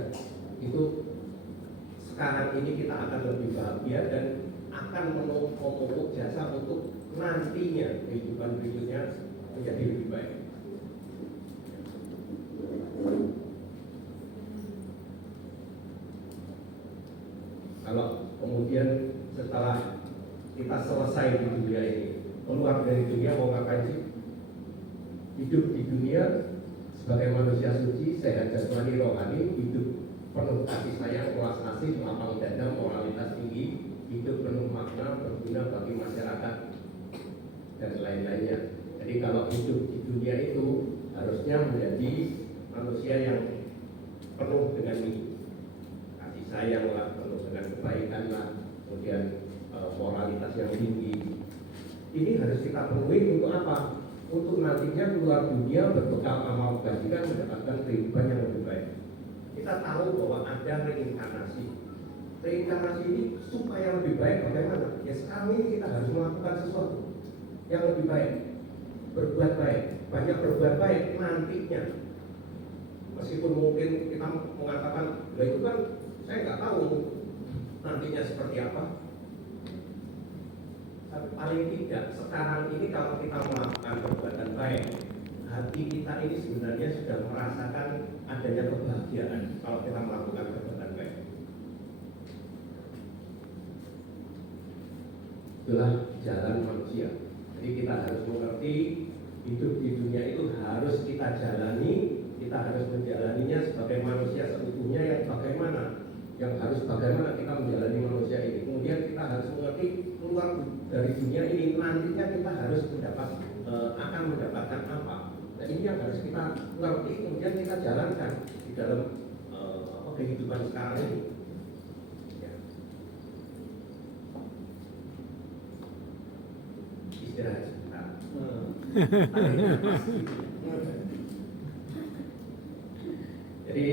itu sekarang ini kita akan lebih bahagia dan akan memupuk jasa untuk nantinya kehidupan berikutnya menjadi lebih baik. Kalau kemudian setelah kita selesai di dunia ini, keluar dari dunia mau ngapain sih? Hidup di dunia sebagai manusia suci, sehat jasmani rohani, hidup penuh kasih sayang, ulas asih, lapang dada, moralitas tinggi, hidup penuh makna, berguna bagi masyarakat dan lain-lainnya. Jadi kalau hidup di dunia itu harusnya menjadi manusia yang penuh dengan ini, kasih sayang lah, penuh dengan kebaikan lah, kemudian moralitas yang tinggi. Ini harus kita penuhi untuk apa? Untuk nantinya keluar dunia berbekal amal kebajikan mendapatkan kehidupan yang lebih baik. kita tahu bahwa ada reinkarnasi. Reinkarnasi ini supaya lebih baik bagaimana? Ya sekarang ini kita harus melakukan sesuatu yang lebih baik, berbuat baik, banyak berbuat baik nantinya. Meskipun mungkin kita mengatakan, lah itu kan saya nggak tahu nantinya seperti apa. Tapi paling tidak sekarang ini kalau kita melakukan perbuatan baik, hati kita ini sebenarnya sudah merasakan adanya kebahagiaan kalau kita melakukan perbuatan baik. Itulah jalan manusia. Jadi kita harus mengerti hidup di dunia itu harus kita jalani, kita harus menjalaninya sebagai manusia seutuhnya yang harus bagaimana kita menjalani manusia ini. Kemudian kita harus mengerti keluar dari dunia ini nantinya kita harus akan mendapatkan apa. Nah ini yang harus kita ngerti, kemudian kita jalankan di dalam kehidupan sekarang ini. Ya. Istirahat sebentar. Jadi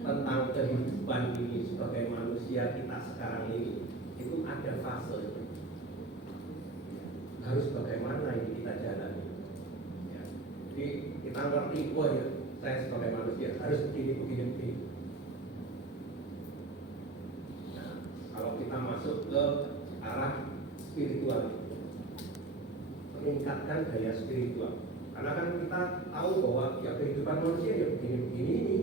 tentang kehidupan ini sebagai manusia kita sekarang ini itu ada fase. Harus bagaimana ini kita jalani. Ya. Jadi kita ngerti, oh ya, saya sebagai manusia harus begini. Nah, kalau kita masuk ke arah spiritual, meningkatkan daya spiritual. Karena kan kita tahu bahwa ya kehidupan manusia ya begini ini.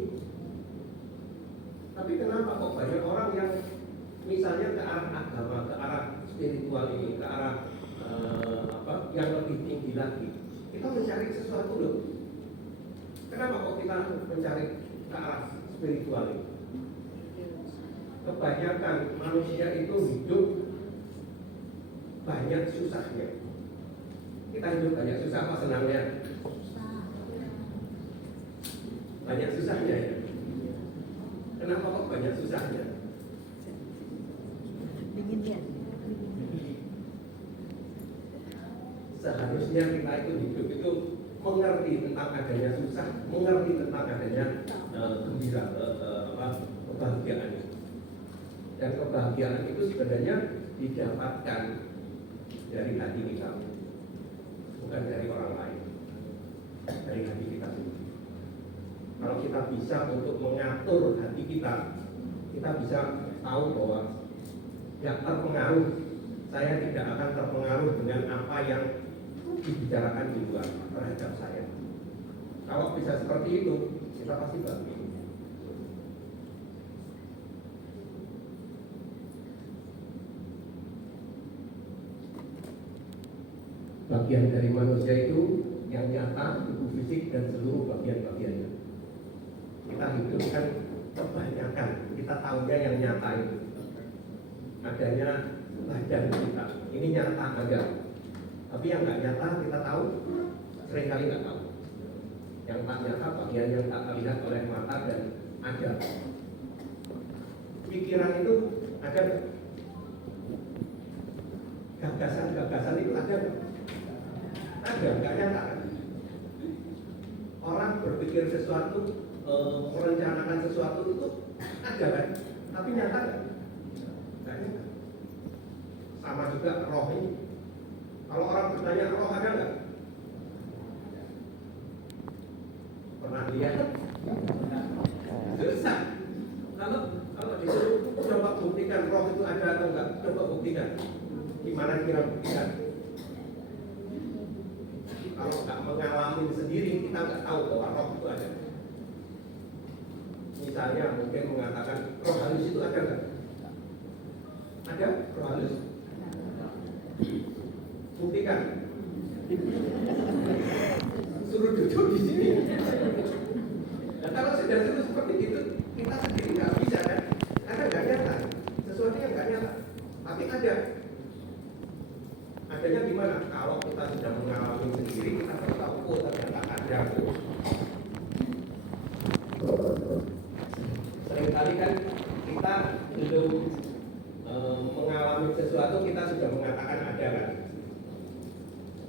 Tapi kenapa kok banyak orang yang misalnya ke arah agama, ke arah spiritual ini, ke arah yang lebih tinggi lagi, kita mencari sesuatu loh. Kenapa kok kita mencari ke arah spiritual ini? Kebanyakan manusia itu hidup banyak susahnya. Kita hidup banyak susah apa senangnya? Banyak susahnya ya. Kenapa kok banyak susahnya? Seharusnya kita itu hidup itu mengerti tentang adanya susah, mengerti tentang adanya gembira, kebahagiaan. Dan kebahagiaan itu sebenarnya didapatkan dari hati kita, bukan dari orang lain, dari hati kita sendiri. Kalau kita bisa untuk mengatur hati kita, kita bisa tahu bahwa yang terpengaruh, saya tidak akan terpengaruh dengan apa yang dibicarakan di luar terhadap saya. Kalau bisa seperti itu, kita pasti bahagia. Bagian dari manusia itu yang nyata, tubuh fisik dan seluruh bagian-bagiannya. Kita hidup kan kebanyakan, kita tahunya yang nyata itu. Adanya badan kita, ini nyata ada. Tapi yang nggak nyata kita tahu, seringkali nggak tahu. Yang tak nyata bagian yang tak terlihat oleh mata dan ada. Pikiran itu ada. Gagasan itu ada. Ada, nggak nyata kan? Orang berpikir sesuatu, merencanakan sesuatu itu ada kan? Tapi nyata kan? Nggak nyata. Sama juga roh ini. Kalau orang bertanya roh ada nggak? Pernah lihat? Susah. Kalau disuruh coba buktikan roh itu ada atau enggak, coba buktikan. Gimana kira buktikan? Kalau nggak mengalami sendiri, kita nggak tahu bahwa roh itu ada. Misalnya mungkin mengatakan roh halus itu ada nggak? Ada roh halus? Buktikan. Suruh duduk di sini. Nah, kalau sudah seperti itu, kita sendiri nggak bisa kan? Karena nggak nyata. Sesuatu yang nggak nyata. Tapi ada. Adanya di mana? Kalau kita sudah mengalami sendiri, kita baru tahu, oh ternyata ada. Seringkali kan kita belum mengalami sesuatu, kita sudah mengatakan ada kan?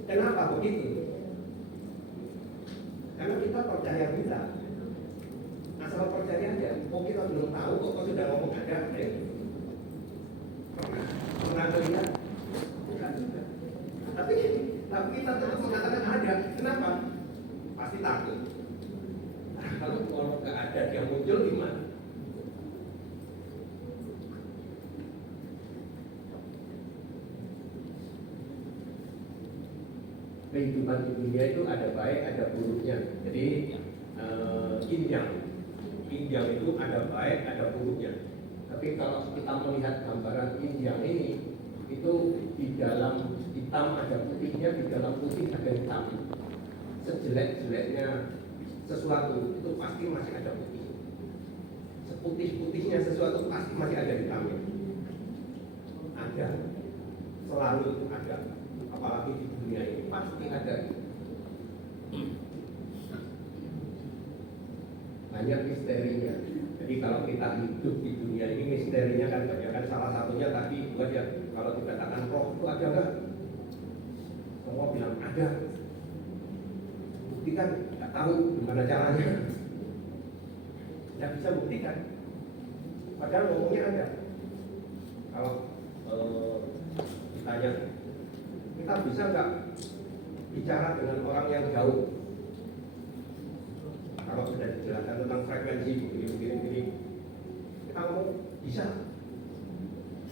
Kenapa begitu? Karena kita percaya bila. asal percaya aja. Oh kita belum tahu, kok sudah ngomong ada, pernah lihat? Bukan juga. Tapi kita tetap mengatakan ada. Kenapa? Pasti takut. Nah, kalau nggak ada dia muncul gimana? Kehidupan di dunia itu ada baik, ada buruknya. Jadi Injang itu ada baik, ada buruknya. Tapi kalau kita melihat gambaran Injang ini, itu di dalam hitam ada putihnya, di dalam putih ada hitam. Sejelek-jeleknya sesuatu itu pasti masih ada putih. Seputih-putihnya sesuatu pasti masih ada hitamnya. Ada, selalu ada. Apalagi di dunia ini pasti ada. Banyak misterinya. Jadi kalau kita hidup di dunia ini misterinya kan banyak, kan salah satunya tadi itu aja. Kalau dikatakan roh itu ada nggak? Semua bilang ada. Buktikan, nggak tahu gimana caranya. Nggak bisa buktikan. Padahal ngomongnya ada. Kalau ditanya, kita bisa nggak bicara dengan orang yang jauh? Kalau sudah dijelaskan tentang frekuensi begini, kita ngomong bisa.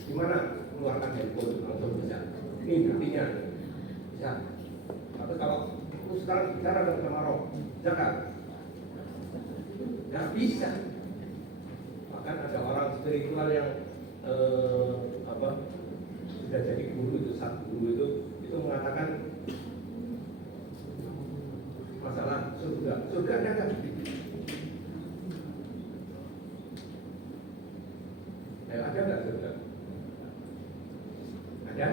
Gimana? Keluarkan handphone langsung bisa. Ini buktinya bisa. Tapi kalau aku sekarang bicara dengan sama roh, jangan. Nggak bisa. Bahkan ada orang spiritual yang sudah jadi guru itu, satu guru itu mengatakan masalah surga ada nggak? Ada nggak surga? Ada?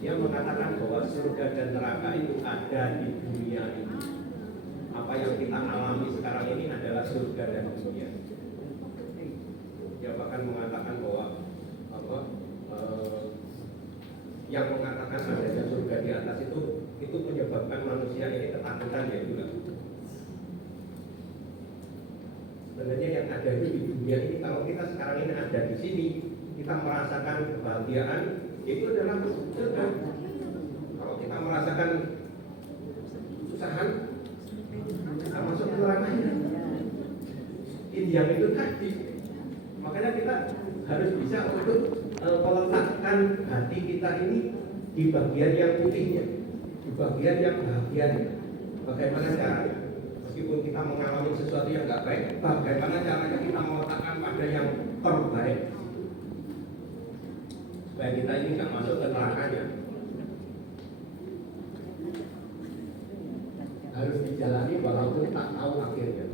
Dia mengatakan bahwa surga dan neraka itu ada di dunia ini. Apa yang kita alami sekarang ini adalah surga dan dunia. Dia bahkan mengatakan bahwa yang mengatakan adanya surga di atas itu menyebabkan manusia ini ketakutan ya juga. Sebenarnya yang ada di dunia ini, kalau kita sekarang ini ada di sini, kita merasakan kebahagiaan, itu adalah surga. Kalau kita merasakan kesusahan, kita masuk ke neraka. Yang itu tadi. Makanya kita harus bisa untuk meletakkan hati kita ini di bagian yang putihnya, di bagian yang bahagianya. Bagaimana caranya? Meskipun kita mengalami sesuatu yang nggak baik, bagaimana caranya kita meletakkan pada yang terbaik supaya kita ini nggak masuk ke nerakanya. Harus dijalani walaupun tak tahu akhirnya.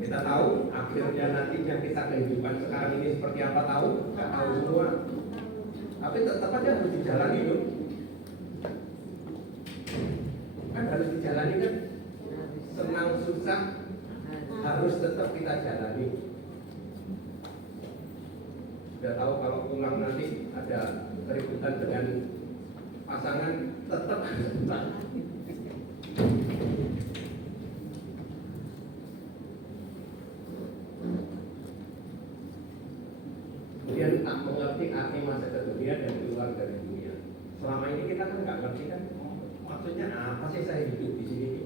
Kita tahu akhirnya nantinya kita kehidupan sekarang ini seperti apa, tahu? Nggak tahu semua. Tapi tetap aja harus dijalani loh. Kan harus dijalani kan. Senang susah harus tetap kita jalani. Sudah tahu kalau pulang nanti ada keributan dengan pasangan, tetap harus kemudian tak mengerti arti masa ke dunia dan keluar dari dunia. Selama ini kita kan nggak ngerti kan, maksudnya apa sih saya hidup di sini?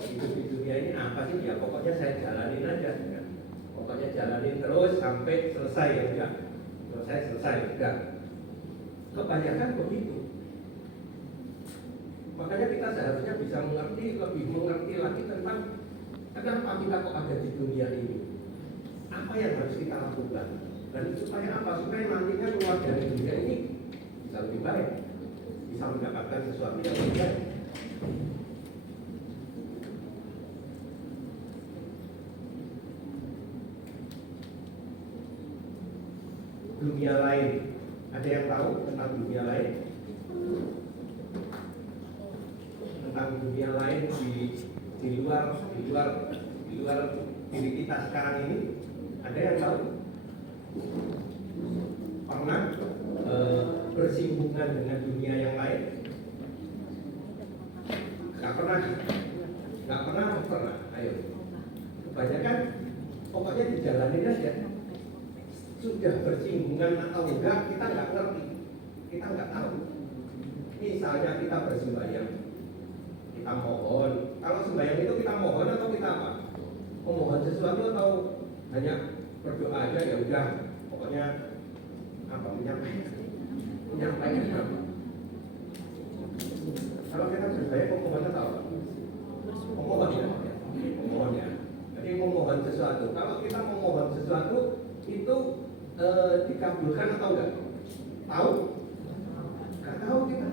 Hidup di dunia ini apa sih? Ya pokoknya saya jalanin aja, ya. Pokoknya jalanin terus sampai selesai ya enggak. Selesai enggak. Kebanyakan begitu. Makanya kita seharusnya bisa lebih mengerti lagi tentang kenapa kita kok ada di dunia ini. Apa yang harus kita lakukan? Dan supaya apa? Supaya nantinya keluar dari dunia ini bisa lebih baik, bisa mendapatkan sesuatu yang lebih baik. Dunia lain, ada yang tahu tentang dunia lain? Tentang dunia lain di luar diri kita sekarang ini, ada yang tahu? Pernah bersinggungan dengan dunia yang lain? pernah. Ayo. Kebanyakan pokoknya dijalanin aja. Sudah bersinggungan atau enggak kita nggak ngerti, kita nggak tahu. Misalnya kita bersembahyang, kita mohon. Kalau sembahyang itu kita mohon atau kita apa? Memohon sesuatu atau hanya berdoa aja ya udah. Pokoknya apa menyampaikan apa? Kalau kita bersembahyang memohon atau apa? Memohon ya. Memohon ya. Jadi memohon sesuatu. Kalau kita memohon sesuatu itu dikabulkan atau enggak? Tahu? Enggak tahu kita